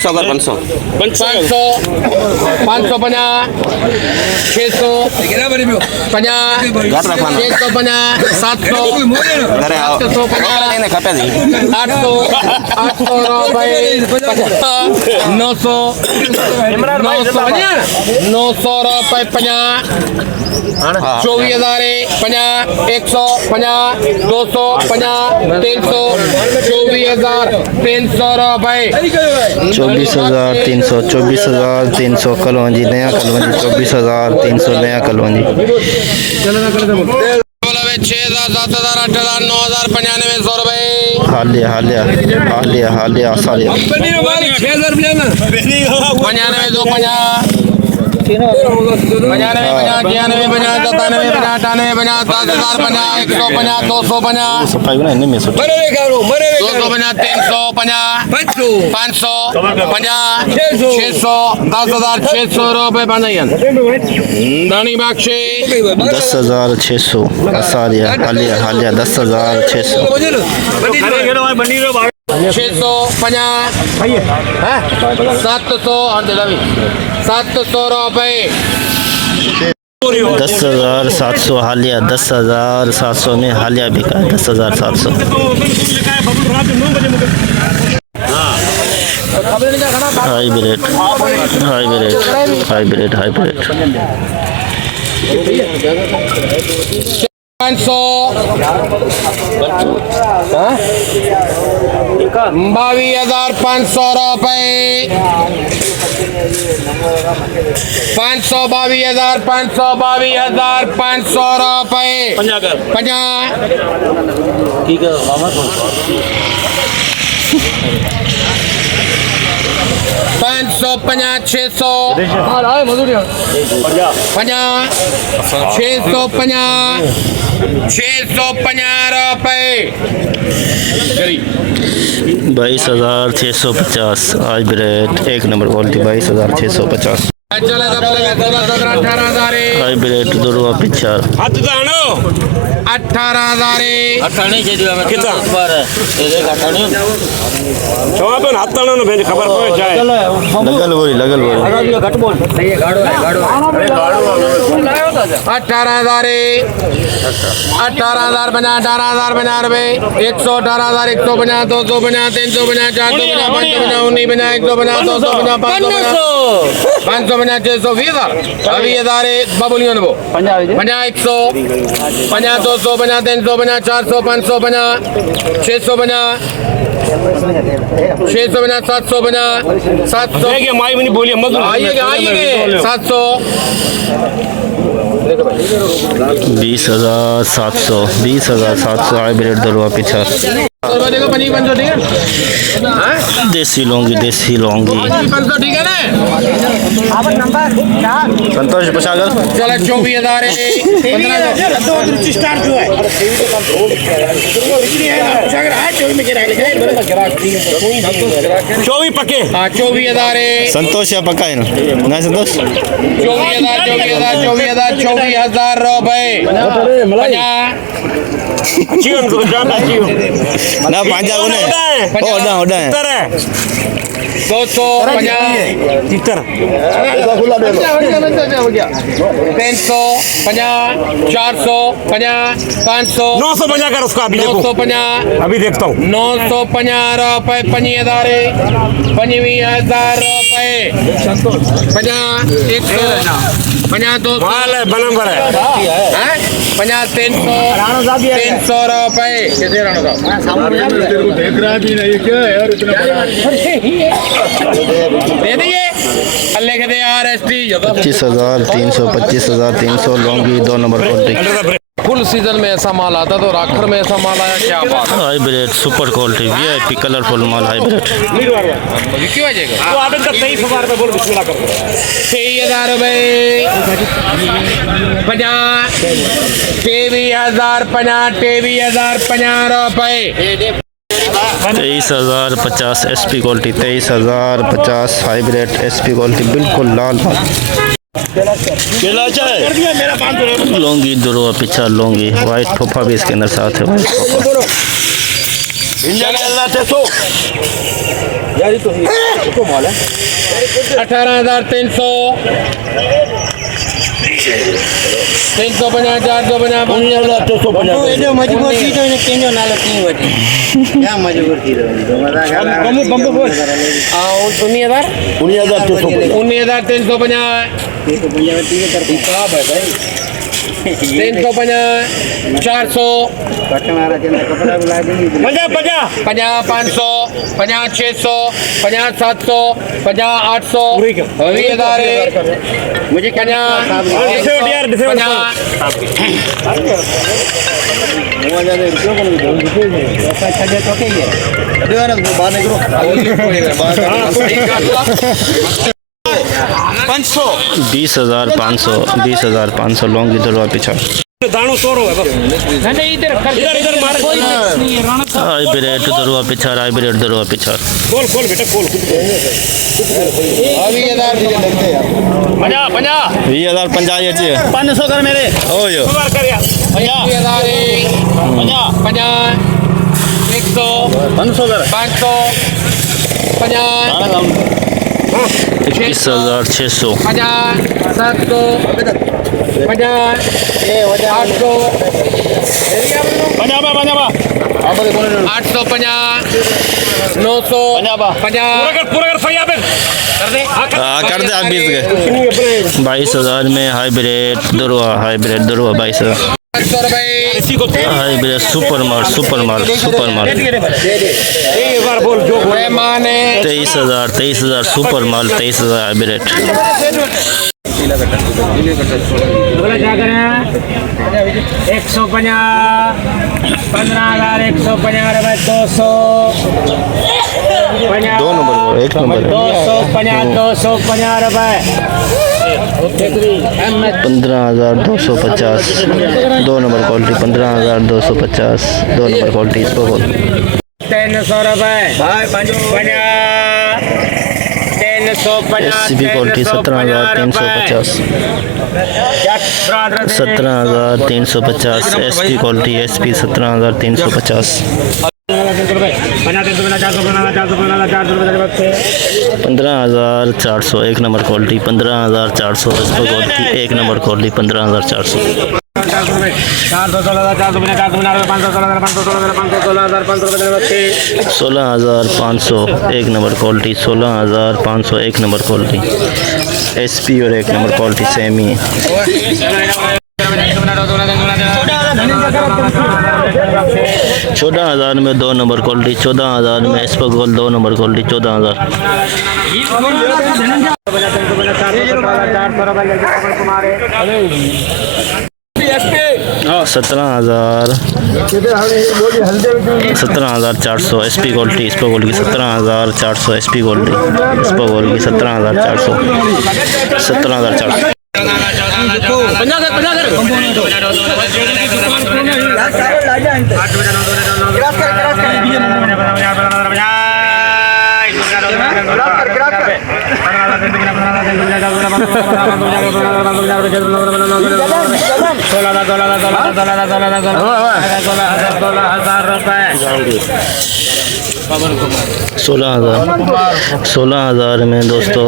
150 500 550 600 24,300 24,300 कलवंजी नया कलवंजी 24,300 नया कलवंजी 6,000 7,000 8,000 9,000 95 हालिया हालिया हालिया हालिया सालिया 10,600 सालिया हालिया हालिया 10,600 700 रुपए 10,700 हालिया 10,700 में हालिया बिका 10,700 हाइब्रिड हाइब्रिड हाइब्रिड हाइब्रिड 500 22,500 रुपए 500 22,500 रुपए 50 ठीक है 550 600 650 रुपए 22,650 हाइब्रिड एक नंबर क्वालिटी 22,650 हाइब्रिड दुर्वा पिक्चर 18,000 लगल बोली 18,000 बना 18,000 रुपए 118,000 150 250 350 450 550 19 बना 100 बना 200 बना 500 बना 600 20,000 बबुलियों ने वो 50 100 50 200 बना 300 बना 400 500 बना 600 बना 600 बना 700 बना 700 माई बनी बोलिए आइए 700 20,700 हाइब्रिड दुर्वा पिक्चर देसी लौंगी 500 ठीक है ना संतोष पचागल चलो 24,000 चौबीस पक्के 24,000 संतोष या पक्का है ना संतोष 24,000 रुपए Cium tu jangan cium. ના પાંજા કોને ઓડા ઓડા Titar है. 250 Titar. 350 450 500 950 कर उसका अभी देखो. 950 अभी देखता हूँ. 950 रुपए 25,000 रुपए 50 100 50 200 माल है बनंबर है. 50 300 रुपए कैसे राणा साहब देख रहा भी नहीं क्या यार इतना बड़ा दे दीजिए अल्लाह के दे RST 25,300 Laungi 2 number quality full season में ऐसा माल आता तो राखर में ऐसा माल आया क्या बात hybrid super quality VIP colourful माल हाइब्रिड क्यों आ जाएगा तो आप इनका 23,000 रुपये बोल बिस्मिल्लाह करो. 6,000 रुपए 50 23,050 रुपए 23,050 SP quality 23,050 hybrid SP quality बिल्कुल लाल माल लौंगी दुरुआ पिछा लौंगी वाइट फोफा भी इसके अंदर साथ है वाइट फोफा 18,300 350 450 मजबूती तो इन्हें केंजो नालो तीन वटी क्या मजबूती तो बम्बू बोल 19,000 400 कटनारा चला कपड़ा बुला देंगे 50 50 500 50 600 50 700 50 800 20,000 मुझे क्या 20,500 लौंगी दुरुआ पिछा दाणो तोड़ो है बस. इधर मार हाइब्रिड दुरुआ पिछा हाइब्रिड दुरुआ पिछा खोल बेटा खोल. 20,050 ये चाहिए 500 कर मेरे ओ यो कर यार. 500 500 21,600 700 50 800 900 पूरा कर सही आप कर दे. कर दे आप 20 के 22,000 में हाइब्रिड दुरुआ 22,000 500 रुपए हाइब्रिड सुपर माल एक बार बोल जो मेहमान है 23,000 सुपर माल 23,000 हाइब्रिड बोला क्या करें 150 15,150 रुपए 200 दो नंबर एक नंबर 250 रुपए 15,250 2 नंबर क्वालिटी 15,250 2 नंबर क्वालिटी इसको बोल 300 रुपए SCB quality 17,350 17,350 SP quality SP 17,350 15,400 एक नंबर क्वालिटी 15,400 इसको क्वालिटी एक नंबर क्वालिटी 15,400 16,500 एक नंबर क्वालिटी 16,500 एक नंबर क्वालिटी SP और एक नंबर क्वालिटी सेम ही है 14,000 में 2 नंबर क्वालिटी 14,000 में एसपो gold 2 number quality 14,000 17,400 SP quality इसपो गोल्ड की 17,400 SP क्वालिटी इसपो गोल्ड की 17,400 17,400 50 सोलह हजार में दोस्तों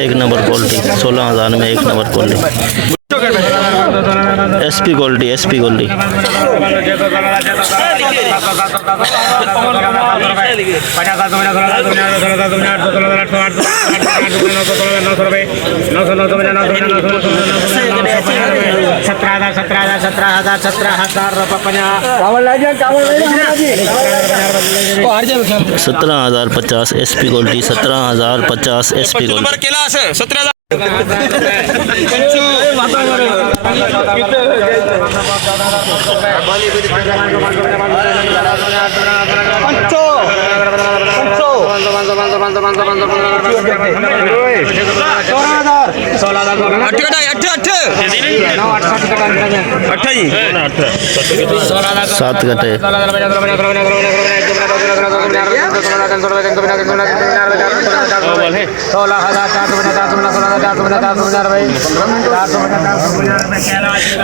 एक नंबर क्वालिटी, 16,000 में एक number quality. SP quality, SP quality. 17,050 SP quality, 17,050 SP quality. सात कटे।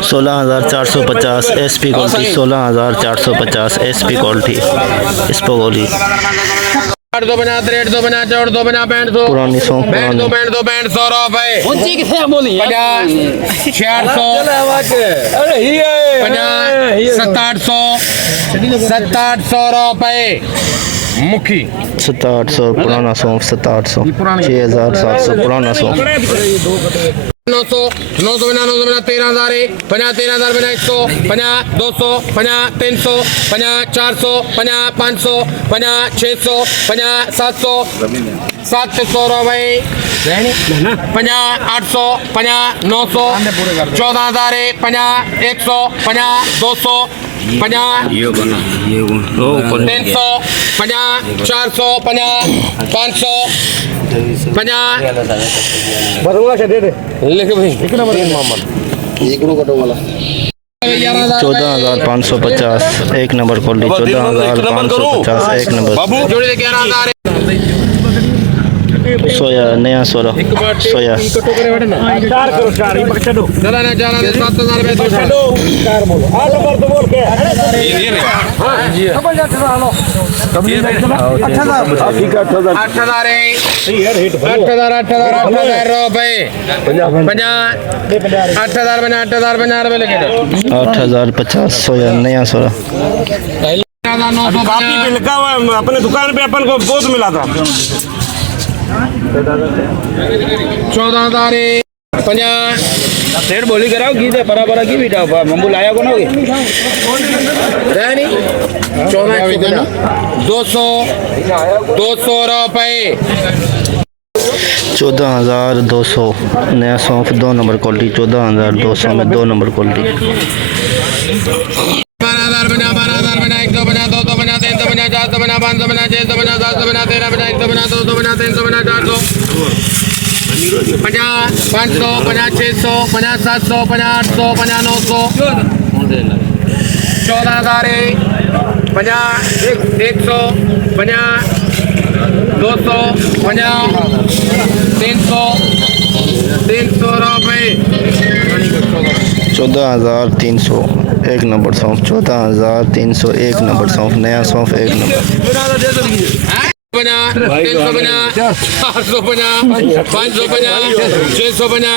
16,450 एसपी क्वालिटी, 16,450 एसपी क्वालिटी। इसको गोली 8 बना 63 2 बना 4 2 बना 65 पुरानी सॉन्ग, 65 100 रुपए 700 रुपए मुखी 7,800 पुराना सॉन्ग, 7,800 6,700 पुराना सॉन्ग। 900 बना 13,000 50 13,000 बना 100 50 200 50 300 50 400 50 500 50 600 50 700 रुपए 50 800 50 900 14,000 50 100 50 200 50 300 50 400 50 500 50 लिख भाई 14,550 एक नंबर क्वालिटी, 14,550 एक नंबर। जोड़ी 11,000 सोया नया सोया सोया चला ना 7,000 रुपए 8,000 रुपए 8,050 सोया नया सोया। 900 कापी पे लिखा हुआ है, अपने दुकान पे अपन को बहुत मिला था। 14,000 50 सेठ बोली कराओ की थे बराबर की बेटा मम्बू लाया को ना होगी रहनी 14 200 रुपए 14,200 नया सॉन्ग 2 नंबर क्वालिटी, 14,200 में 2 नंबर क्वालिटी। 12,000 बना 100 बना 200 बना 300 बना 400 बना 500 बना 600 बना 700 बना 13 बना 100 बना 200 बना 300 बना 400 50 500 50 600 50 700 50 800 50 900 14,000 50 100 50 200 50 300 रुपए 14,300 एक नंबर सॉन्ग, 14,300 एक नंबर सॉन्ग नया सॉन्ग एक नंबर। 300 बना 400 बना 500 बना 600 बना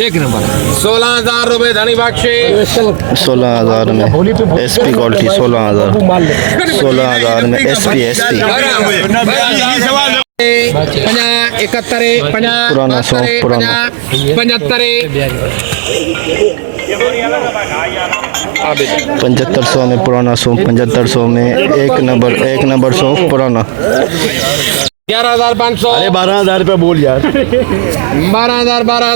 एक नंबर 16,000 रुपए धनी बख्शे 16,000 में एसपी क्वालिटी, 16,000 में एसपी 71 पुराना सॉन्ग, पुराना 75 7500 में पुराना सॉन्ग, 7500 में एक नंबर सॉन्ग पुराना। 11,500 अरे 12,000 रुपये बोल यार 12,000 50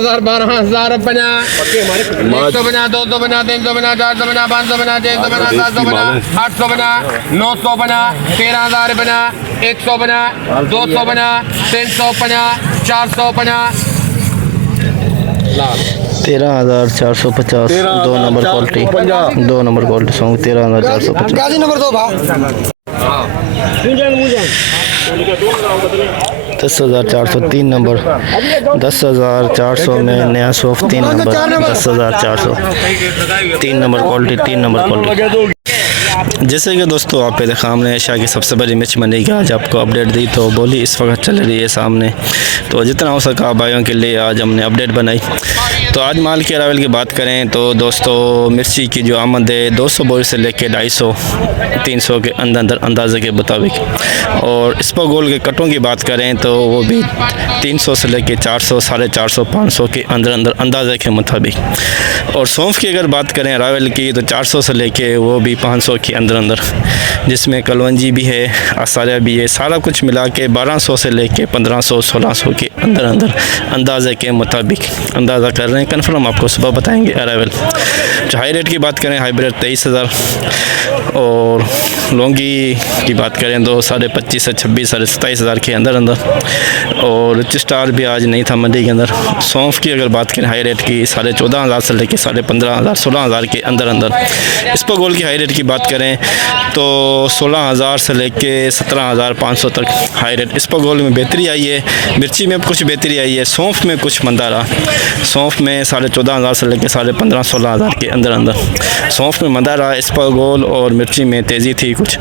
100 बना 200 बना 300 बना 400 बना 500 बना 600 बना 700 बना 800 बना 900 बना 13,000 बना 100 बना 200 बना 300 बना 400 बना 13,450 2 number quality, 2 number quality song 13,450। 10,400 3 number, 10,400 में नया soft 3 number, 10,400 3 number quality, 3 number quality. जैसे कि दोस्तों आप पे देखा हमने एशिया की सबसे बड़ी मिर्च मंडी की आज आपको अपडेट दी, तो बोली इस वक्त चल रही है सामने, तो जितना हो सका भाइयों के लिए आज हमने अपडेट बनाई। तो आज माल के अरावल की बात करें तो दोस्तों मिर्ची की जो आमद है 200 बोरी से लेके 250-300 के अंदर अंदाजे के मुताबिक, और इसबगोल के कटों की बात करें तो वो भी 300 से लेके 400, 450, 500 के अंदर अंदाजे के मुताबिक। और सौंफ की अगर बात करें अरावल की तो 400 से लेके वो भी 500 के अंदर, जिसमें कलवंजी भी है, असारिया भी है, सारा कुछ मिला के 1200 से लेके 1500, 1600 के अंदर अंदाजे के मुताबिक अंदाज़ा कर रहे हैं। कन्फर्म आपको सुबह बताएंगे अरावल। जो हाई रेट की बात करें हाइब्रिड 23,000, और लौंगी की बात करें तो 25,500 से 26,000, 27,000 के अंदर, और रिच स्टार भी आज नहीं था मंडी के अंदर। सौंफ की अगर बात करें हाई रेट की 14,500 से लेके 15,500, 16,000 के अंदर। इसबगोल की हाई रेट की बात करें तो 16,000 से लेके 17,500 तक हाई रेट। इसबगोल में बेहतरी आई है, मिर्ची में कुछ बेहतरी आई है, सौंफ में कुछ मंदा रहा। सौंफ में 14,500 से लेके 15,500, 16,000 के अंदर सौंफ में मंदा रहा। इसबगोल और मिर्ची में तेज़ी थी कुछ।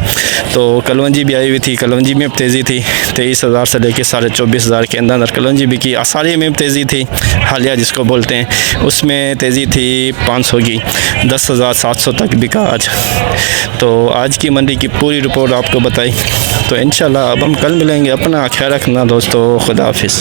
तो कलवंजी भी आई हुई थी, कलवंजी में तेज़ी थी 23,000 से लेके 24,500 के अंदर कलवंजी भी की। असारी में तेज़ी थी, हालिया जिसको बोलते हैं, उसमें तेज़ी थी 500 की, 10,700 तक बिका आज। तो आज की मंडी की पूरी रिपोर्ट आपको बताई। तो इंशाल्लाह अब हम कल मिलेंगे। अपना ख्याल रखना दोस्तों, खुदा हाफिज़।